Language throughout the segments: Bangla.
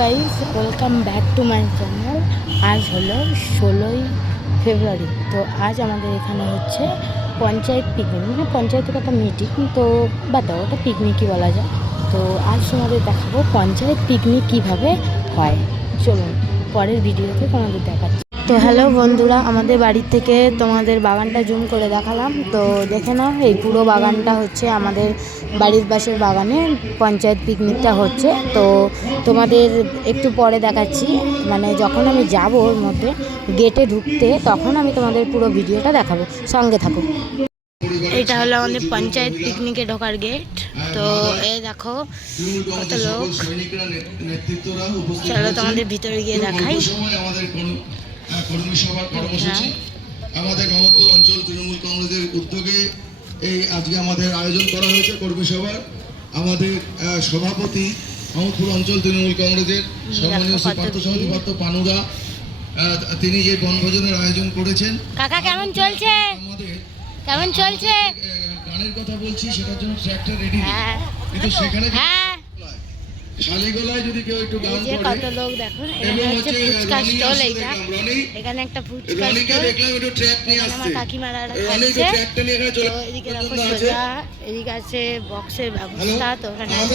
Guys, welcome back to my channel. আজ হলো 16ই ফেব্রুয়ারি। তো আজ আমাদের এখানে হচ্ছে পঞ্চায়েত পিকনিক, মানে পঞ্চায়েতের একটা মিটিং। তো বাদাও, ওটা পিকনিকই বলা যায়। তো আজ তোমাদের দেখাবো পঞ্চায়েত পিকনিক কীভাবে হয়। চলুন পরের ভিডিওতে তোমাদের দেখাচ্ছি। তো হ্যালো বন্ধুরা, আমাদের বাড়ির থেকে তোমাদের বাগানটা জুম করে দেখালাম। তো দেখে নাও, এই পুরো বাগানটা হচ্ছে আমাদের বাড়ির পাশের বাগানে পঞ্চায়েত পিকনিকটা হচ্ছে। তো তোমাদের একটু পরে দেখাচ্ছি, মানে যখন আমি যাব ওর মধ্যে গেটে ঢুকতে, তখন আমি তোমাদের পুরো ভিডিওটা দেখাবো, সঙ্গে থাকো। এটা হলো আমাদের পঞ্চায়েত পিকনিকে ঢোকার গেট। তো এই দেখো কত লোক। চলো তোমাদের ভিতরে গিয়ে দেখাই। কর্মী সভার কর্মসূচি আমাদের মোহাম্মদপুর অঞ্চল তৃণমূল কংগ্রেসের উদ্যোগে এই আজকে আমাদের আয়োজন করা হয়েছে কর্মী সভার। আমাদের সভাপতি মোহাম্মদপুর অঞ্চল তৃণমূল কংগ্রেসের সম্মানীয় শ্রী পার্থসারথী পাত্র পানুদা, তিনি যে বনভোজনের আয়োজন করেছেন। কাকা কেমন চলছে? কেমন চলছে? গানের কথা বলছি, সেটার জন্য ট্র্যাকটা রেডি, কিন্তু সেখানে খালি গলায় যদি কেউ একটু গান করে। কত লোক দেখুন, এখানে হচ্ছে ফুচকা স্টল। এইটা এখানে একটা ফুচকা স্টল, দেখলাম একটু ট্র্যাক নিয়ে আসছে। আমার কাকিমারা খাচ্ছে। তো এদিকে দেখো সোজা, এদিকে আছে বক্সের ব্যবস্থা। তো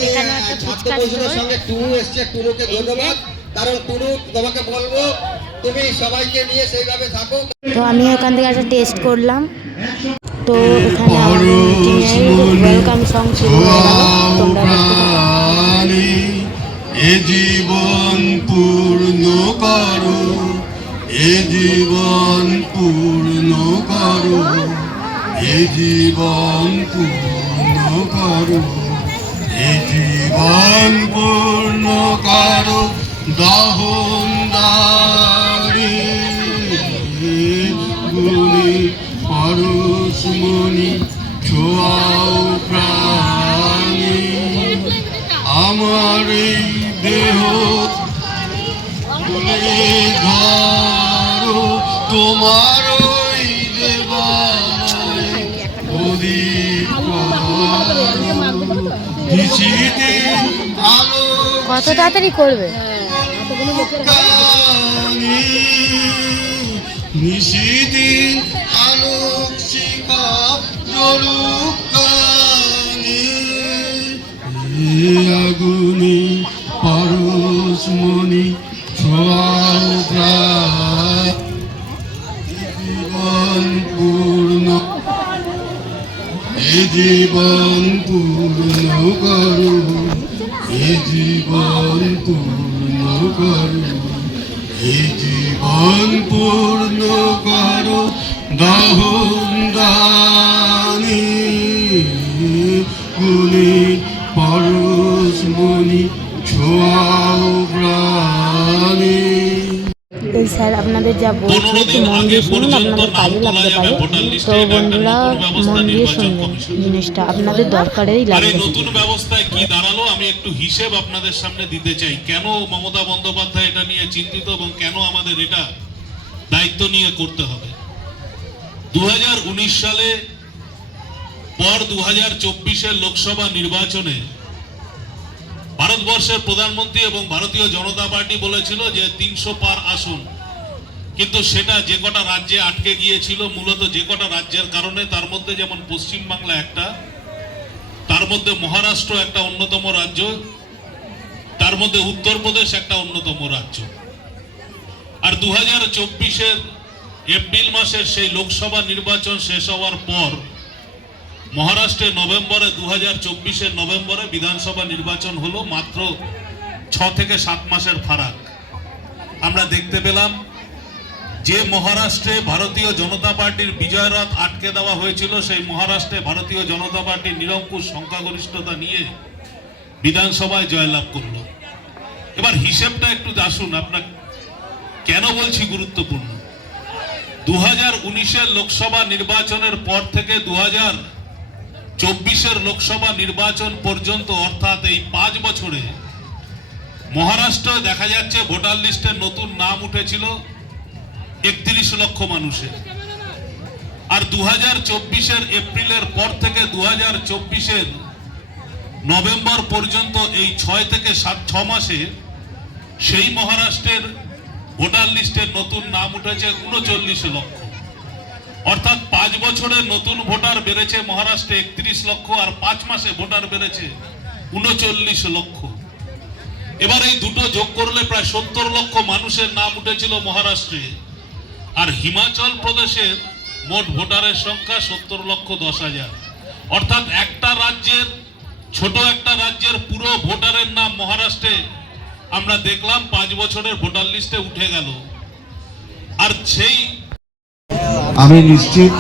এখানে একটা ফুচকা স্টল। টুনু এসছে, টুনুকে ধন্যবাদ, কারণ টুনু তোমাকে বলবো তুমি সবাইকে নিয়ে সেইভাবে থাকো। তো আমি ওখান থেকে একটা টেস্ট করলাম। তো এখানে আমাদের মিটিংয়ের ওয়েলকাম সং শুরু হয়ে গেল, তোমরা দেখতে পাবে। এ জীবন পূর্ণ করো, এ জীবন পূর্ণ করো, এ জীবন পূর্ণ করো, এ জীবন পূর্ণ করো, দহন দারি গুণী পরশমণি ছোঁয়াও প্রাণী, আমার এই দেহ ধরো, তোমার ওই দেবালয় প্রদীপ আলো। কত তাড়াতাড়ি করবে? নিশিদিন আলোক শিখা জ্বলুক কানে, আগুনি পরশমণি ছোঁয়াও প্রাণ, জীবন পূর্ণ, এ জীবন পূর্ণ করো, এ জীবন পূর্ণ করো, এ জীবন পূর্ণ করো, দহন দানি গুণী পরশমণি ছোঁয়াও প্রাণী। এই স্যার আপনাদের যা বলছে একটু মন দিয়ে শুনুন, আপনাদের কাজে লাগতে পারে। তো বন্ধুরা মন দিয়ে শুনবেন, জিনিসটা আপনাদের দরকারেই লাগবে। নতুন ব্যবস্থায় কি দাঁড়ালো আমি একটু হিসেব আপনাদের সামনে দিতে চাই। কেন মমতা বন্দ্যোপাধ্যায় এটা নিয়ে চিন্তিত এবং কেন আমাদের এটা দায়িত্ব নিয়ে করতে হবে। 2019 সালে পর 2024-এর লোকসভা নির্বাচনে ভারতবর্ষের প্রধানমন্ত্রী এবং ভারতীয় জনতা পার্টি বলেছিল যে 300 পার আসন, কিন্তু সেটা যে কটা রাজ্যে আটকে গিয়েছিল, মূলত যে কটা রাজ্যের কারণে, তার মধ্যে যেমন পশ্চিমবাংলা একটা, তার মধ্যে মহারাষ্ট্র একটা অন্যতম রাজ্য, তার মধ্যে উত্তরপ্রদেশ একটা অন্যতম রাজ্য। আর 2024-এর এপ্রিল মাসের সেই লোকসভা নির্বাচন শেষ হওয়ার পর মহারাষ্ট্রে নভেম্বরে 2024-এর নভেম্বরে বিধানসভা নির্বাচন হলো। মাত্র 6 থেকে 7 মাসের ফারাক আমরা দেখতে পেলাম। যে মহারাষ্ট্রে ভারতীয় জনতা পার্টির বিজয় রথ আটকে দেওয়া হয়েছিল, সেই মহারাষ্ট্রে ভারতীয় জনতা পার্টি নিরঙ্কুশ সংখ্যাগরিষ্ঠতা নিয়ে বিধানসভায় জয়লাভ করল। এবার হিসেবটা একটু আসুন, আপনার কেন বলছি গুরুত্বপূর্ণ। 2019-এর লোকসভা নির্বাচনের পর থেকে 2024-এর লোকসভা নির্বাচন পর্যন্ত, অর্থাৎ এই 5 বছরে মহারাষ্ট্র দেখা যাচ্ছে ভোটার লিস্টে নতুন নাম উঠেছিল 31 লক্ষ মানুষের। আর 2024-এর এপ্রিলের পর থেকে 2024-এর নভেম্বর পর্যন্ত এই 6 থেকে 6 মাসে সেই মহারাষ্ট্রের ভোটার লিস্টের নতুন নাম উঠেছে ৩৯ লক্ষ। অর্থাৎ ৫ বছরে নতুন ভোটার বেড়েছে মহারাষ্ট্রে ৩১ লক্ষ, আর ৫ মাসে ভোটার বেড়েছে ৩৯ লক্ষ। এবার এই দুটো যোগ করলে প্রায় ৭০ লক্ষ মানুষের নাম উঠেছিল মহারাষ্ট্রে, আর হিমাচল প্রদেশের মোট ভোটারের সংখ্যা ৭০,১০,০০০। অর্থাৎ একটা রাজ্যের, ছোট একটা রাজ্যের পুরো ভোটারের নাম মহারাষ্ট্রে আমরা দেখলাম ৫ বছরের ভোটার লিস্টে উঠে গেল। আর সেই আমি নিশ্চিত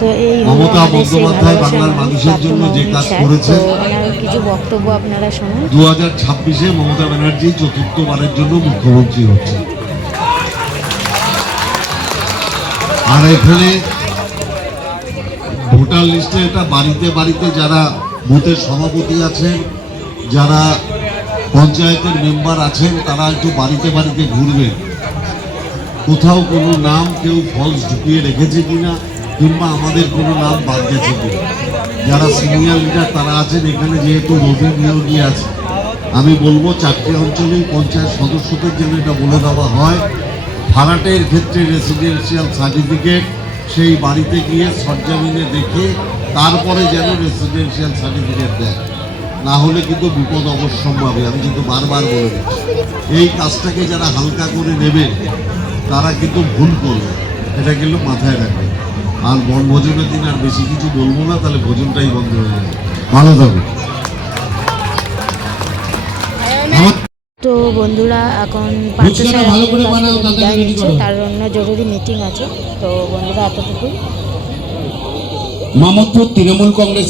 তো এই হলো মমতা আমাদের সেই বন্দ্যোপাধ্যায় ভালোবাসার বাংলার মানুষ মানুষের জন্য যে ডক্টর কাজ স্যার। করেছে, তো ওনার কিছু বক্তব্য আপনারা শুনুন। 2026-এ মমতা ব্যানার্জি চতুর্থবারের জন্য মুখ্যমন্ত্রী হচ্ছে। আর এখানে ভোটার লিস্টে এটা বাড়িতে বাড়িতে যারা বুথের সভাপতি আছেন, যারা পঞ্চায়েতের মেম্বার আছেন, তারা একটু বাড়িতে বাড়িতে ঘুরবেন, কোথাও কোনো নাম কেউ ফলস ঢুকিয়ে রেখেছে কিনা, কিংবা আমাদের কোনো নাম বাদ গেছে কিনা। যারা সিনিয়র লিডার তারা আছেন এখানে, যেহেতু রবি নিয়োগী আছে, আমি বলবো 4টে অঞ্চলেই পঞ্চায়েত সদস্যদের যেন এটা বলে দেওয়া হয়, ভাড়াটের ক্ষেত্রে রেসিডেন্সিয়াল সার্টিফিকেট সেই বাড়িতে গিয়ে সরজমিনে দেখে তারপরে যেন রেসিডেন্সিয়াল সার্টিফিকেট দেয়, না হলে কিন্তু বিপদ অবশ্যম্ভাবী। আমি কিন্তু বারবার বলে দিচ্ছি, এই কাজটাকে যারা হালকা করে নেবেন তারা কিন্তু ভুল করবে, এটা কিন্তু মাথায় রাখবে। আর বনভোজনের দিন আর বেশি কিছু বলবো না, তাহলে ভোজনটাই বন্ধ হয়ে যাবে। ভালো থাকবে। তো বন্ধুরা, এখন পার্থ স্যার আমাদের কাছ থেকে বিদায় নিচ্ছে, তার অন্য জরুরি মিটিং আছে। তো বন্ধুরা, এতটুকুই। মামদপুর তৃণমূল কংগ্রেস